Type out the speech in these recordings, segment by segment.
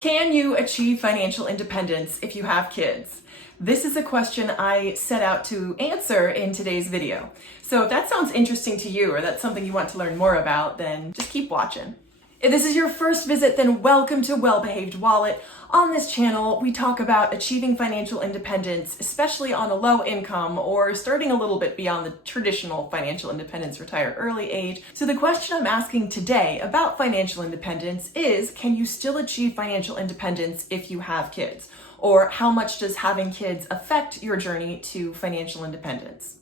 Can you achieve financial independence if you have kids? This is a question I set out to answer in today's video. So if that sounds interesting to you or that's something you want to learn more about, then just keep watching. If this is your first visit, then welcome to Well-Behaved Wallet. On this channel, we talk about achieving financial independence, especially on a low income or starting a little bit beyond the traditional financial independence, retire early age. So the question I'm asking today about financial independence is, can you still achieve financial independence if you have kids? Or how much does having kids affect your journey to financial independence?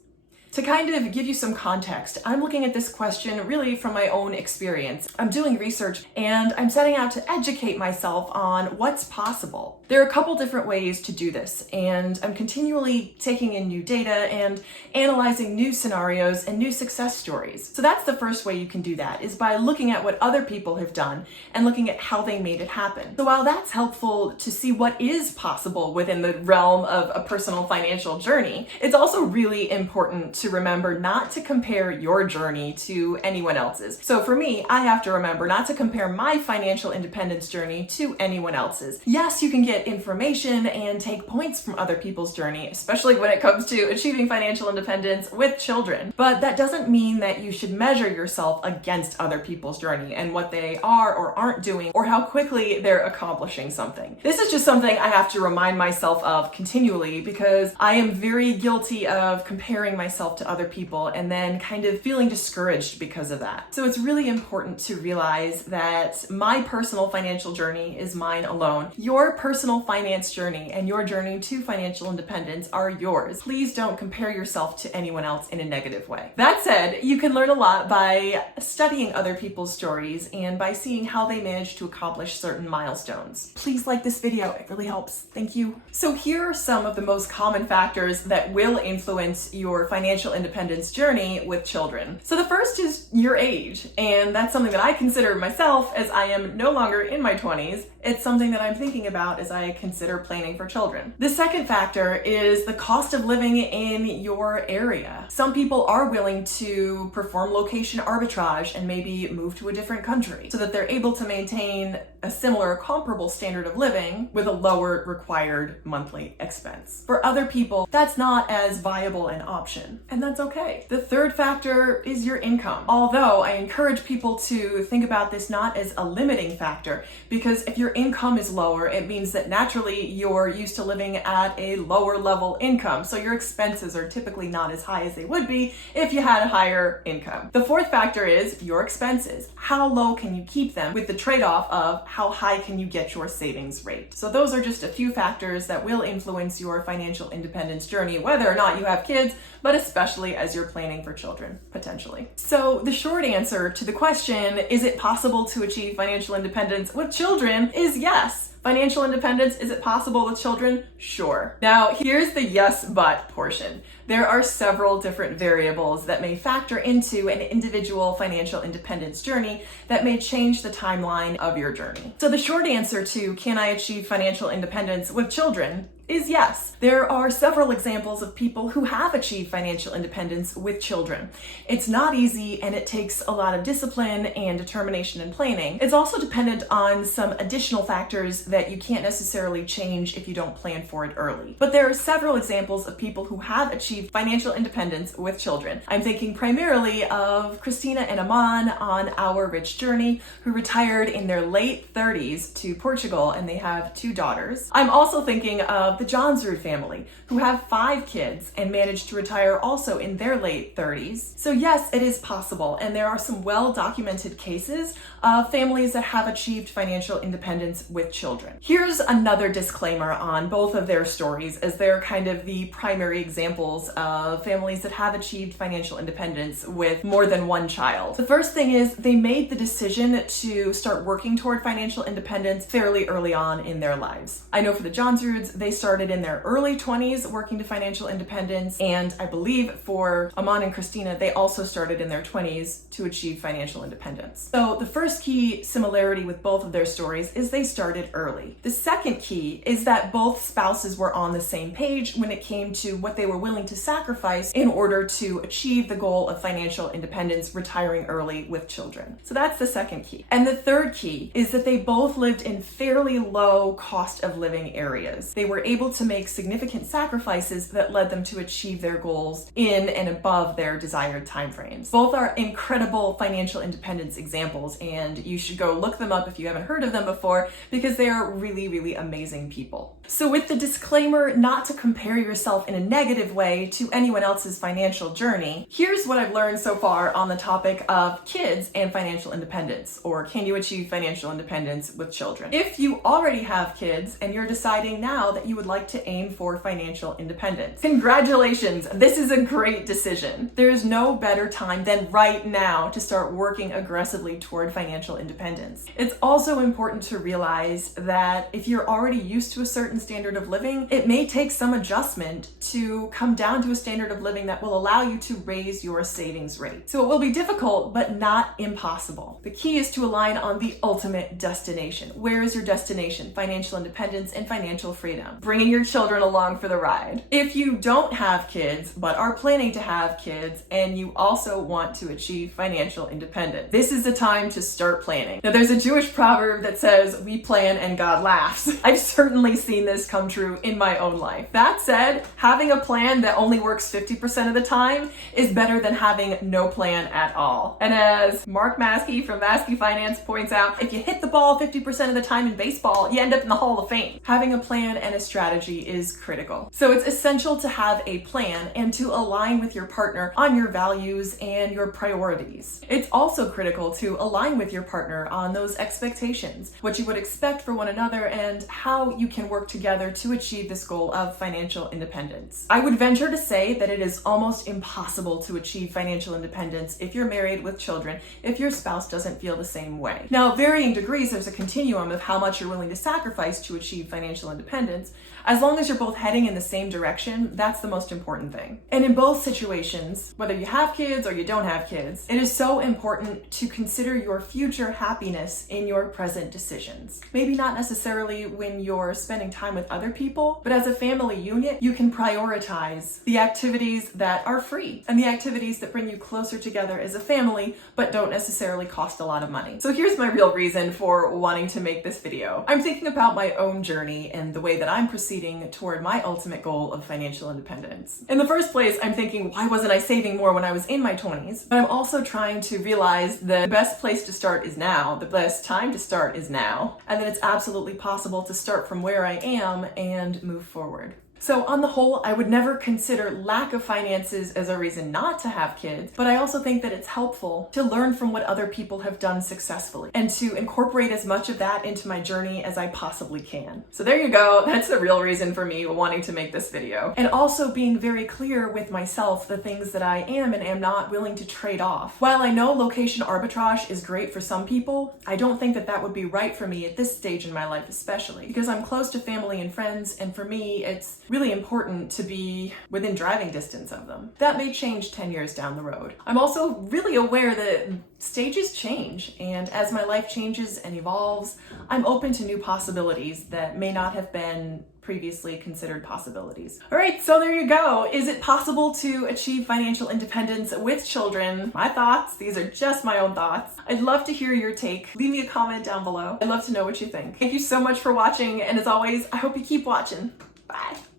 To kind of give you some context, I'm looking at this question really from my own experience. I'm doing research and I'm setting out to educate myself on what's possible. There are a couple different ways to do this, and I'm continually taking in new data and analyzing new scenarios and new success stories. So that's the first way you can do that, is by looking at what other people have done and looking at how they made it happen. So while that's helpful to see what is possible within the realm of a personal financial journey, it's also really important to remember not to compare your journey to anyone else's. So for me, I have to remember not to compare my financial independence journey to anyone else's. Yes, you can get information and take points from other people's journey, especially when it comes to achieving financial independence with children. But that doesn't mean that you should measure yourself against other people's journey and what they are or aren't doing or how quickly they're accomplishing something. This is just something I have to remind myself of continually because I am very guilty of comparing myself to other people and then kind of feeling discouraged because of that. So it's really important to realize that my personal financial journey is mine alone. Your personal finance journey and your journey to financial independence are yours. Please don't compare yourself to anyone else in a negative way. That said, you can learn a lot by studying other people's stories and by seeing how they managed to accomplish certain milestones. Please like this video, it really helps. Thank you. So here are some of the most common factors that will influence your financial independence journey with children. So the first is your age, and that's something that I consider myself as I am no longer in my 20s. It's something that I'm thinking about as I consider planning for children. The second factor is the cost of living in your area. Some people are willing to perform location arbitrage and maybe move to a different country so that they're able to maintain a similar comparable standard of living with a lower required monthly expense. For other people, that's not as viable an option, and that's okay. The third factor is your income. Although I encourage people to think about this not as a limiting factor, because if your income is lower, it means that naturally you're used to living at a lower level income, so your expenses are typically not as high as they would be if you had a higher income. The fourth factor is your expenses. How low can you keep them with the trade-off of how high can you get your savings rate? So those are just a few factors that will influence your financial independence journey, whether or not you have kids, but especially as you're planning for children, potentially. So the short answer to the question, is it possible to achieve financial independence with children, is yes. Financial independence, is it possible with children? Sure. Now, here's the yes, but portion. There are several different variables that may factor into an individual financial independence journey that may change the timeline of your journey. So the short answer to can I achieve financial independence with children is yes. There are several examples of people who have achieved financial independence with children. It's not easy and it takes a lot of discipline and determination and planning. It's also dependent on some additional factors that you can't necessarily change if you don't plan for it early. But there are several examples of people who have achieved financial independence with children. I'm thinking primarily of Christina and Aman on Our Rich Journey, who retired in their late 30s to Portugal, and they have 2 daughters. I'm also thinking of the Johnsrude family, who have 5 kids and managed to retire also in their late 30s. So yes, it is possible, and there are some well-documented cases of families that have achieved financial independence with children. Here's another disclaimer on both of their stories, as they're kind of the primary examples of families that have achieved financial independence with more than one child. The first thing is they made the decision to start working toward financial independence fairly early on in their lives. I know for the Johnsrudes, they started started in their early 20s working to financial independence, and I believe for Aman and Christina, they also started in their 20s to achieve financial independence. So the first key similarity with both of their stories is they started early. The second key is that both spouses were on the same page when it came to what they were willing to sacrifice in order to achieve the goal of financial independence, retiring early with children. So that's the second key. And the third key is that they both lived in fairly low cost of living areas. They were able to make significant sacrifices that led them to achieve their goals in and above their desired timeframes. Both are incredible financial independence examples, and you should go look them up if you haven't heard of them before, because they are really, really amazing people. So with the disclaimer not to compare yourself in a negative way to anyone else's financial journey, here's what I've learned so far on the topic of kids and financial independence, or can you achieve financial independence with children? If you already have kids and you're deciding now that you would like to aim for financial independence, congratulations, this is a great decision. There is no better time than right now to start working aggressively toward financial independence. It's also important to realize that if you're already used to a certain standard of living, it may take some adjustment to come down to a standard of living that will allow you to raise your savings rate. So it will be difficult, but not impossible. The key is to align on the ultimate destination. Where is your destination? Financial independence and financial freedom. Bringing your children along for the ride. If you don't have kids, but are planning to have kids, and you also want to achieve financial independence, this is the time to start planning. Now, there's a Jewish proverb that says, "We plan and God laughs." I've certainly seen this come true in my own life. That said, having a plan that only works 50% of the time is better than having no plan at all. And as Mark Maskey from Maskey Finance points out, if you hit the ball 50% of the time in baseball, you end up in the Hall of Fame. Having a plan and a strategy is critical. So it's essential to have a plan and to align with your partner on your values and your priorities. It's also critical to align with your partner on those expectations, what you would expect for one another, and how you can work together to achieve this goal of financial independence. I would venture to say that it is almost impossible to achieve financial independence if you're married with children, if your spouse doesn't feel the same way. Now, varying degrees, there's a continuum of how much you're willing to sacrifice to achieve financial independence. As long as you're both heading in the same direction, that's the most important thing. And in both situations, whether you have kids or you don't have kids, it is so important to consider your future happiness in your present decisions. Maybe not necessarily when you're spending time with other people, but as a family unit, you can prioritize the activities that are free and the activities that bring you closer together as a family, but don't necessarily cost a lot of money. So here's my real reason for wanting to make this video. I'm thinking about my own journey and the way that I'm proceeding toward my ultimate goal of financial independence. In the first place, I'm thinking, why wasn't I saving more when I was in my 20s? But I'm also trying to realize the best place to start is now, the best time to start is now, and that it's absolutely possible to start from where I am and move forward. So on the whole, I would never consider lack of finances as a reason not to have kids, but I also think that it's helpful to learn from what other people have done successfully and to incorporate as much of that into my journey as I possibly can. So there you go. That's the real reason for me wanting to make this video. And also being very clear with myself the things that I am and am not willing to trade off. While I know location arbitrage is great for some people, I don't think that that would be right for me at this stage in my life, especially because I'm close to family and friends, and for me, it's really important to be within driving distance of them. That may change 10 years down the road. I'm also really aware that stages change, and as my life changes and evolves, I'm open to new possibilities that may not have been previously considered possibilities. All right, so there you go. Is it possible to achieve financial independence with children? My thoughts, these are just my own thoughts. I'd love to hear your take. Leave me a comment down below. I'd love to know what you think. Thank you so much for watching, and as always, I hope you keep watching. Bye.